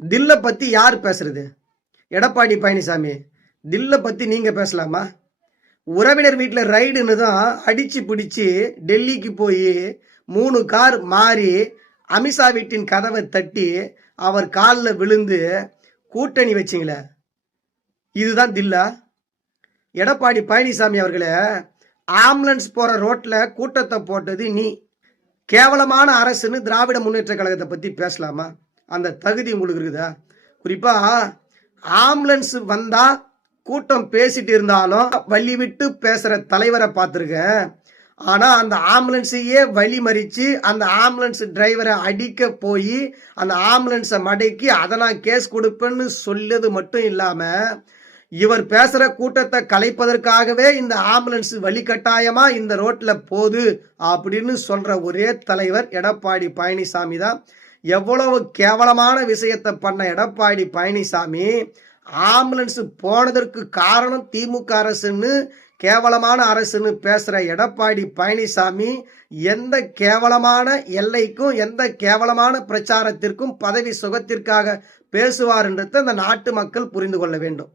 தில்லை பத்தி யார் பேசுறது? எடப்பாடி பழனிசாமி. தில்லை பத்தி நீங்க பேசலாமா? உறவினர் வீட்டில் ரைடுன்னு தான் அடிச்சு பிடிச்சி டெல்லிக்கு போய் 3 கார் மாறி அமித்ஷா வீட்டின் கதவை தட்டி அவர் காலில் விழுந்து கூட்டணி வச்சிங்களே, இதுதான் தில்லா? எடப்பாடி பழனிசாமி அவர்களே, ஆம்புலன்ஸ் போற ரோட்ல கூட்டத்தை போட்டது நீ. கேவலமான அரசுன்னு திராவிட முன்னேற்ற கழகத்தை பத்தி பேசலாமா? அந்த தகுதி உங்களுக்கு இருக்குதா? குறிப்பா ஆம்புலன்ஸ் வந்தா கூட்டம் பேசிட்டு இருந்தாலும் வழி விட்டு பேசுற தலைவரை பார்த்துருக்கேன். ஆனா அந்த ஆம்புலன்ஸையே வழி மறிச்சு அந்த ஆம்புலன்ஸ் டிரைவரை அடிக்க போய் அந்த ஆம்புலன்ஸை மடக்கி அதை நான் கேஸ் கொடுப்பேன்னு சொல்லது மட்டும் இல்லாம இவர் பேசுற கூட்டத்தை கலைப்பதற்காகவே இந்த ஆம்புலன்ஸ் வழிகட்டாயமா இந்த ரோட்ல போகுது அப்படின்னு சொல்ற ஒரே தலைவர் எடப்பாடி பழனிசாமி தான். எவ்வளவு கேவலமான விஷயத்தை பண்ண எடப்பாடி பழனிசாமி ஆம்புலன்ஸ் போனதற்கு காரணம் திமுக அரசுன்னு கேவலமான அரசுன்னு பேசுற எடப்பாடி பழனிசாமி எந்த கேவலமான எல்லைக்கும் எந்த கேவலமான பிரச்சாரத்திற்கும் பதவி சுகத்திற்காக பேசுவார் என்றதை அந்த நாட்டு மக்கள் புரிந்து கொள்ள வேண்டும்.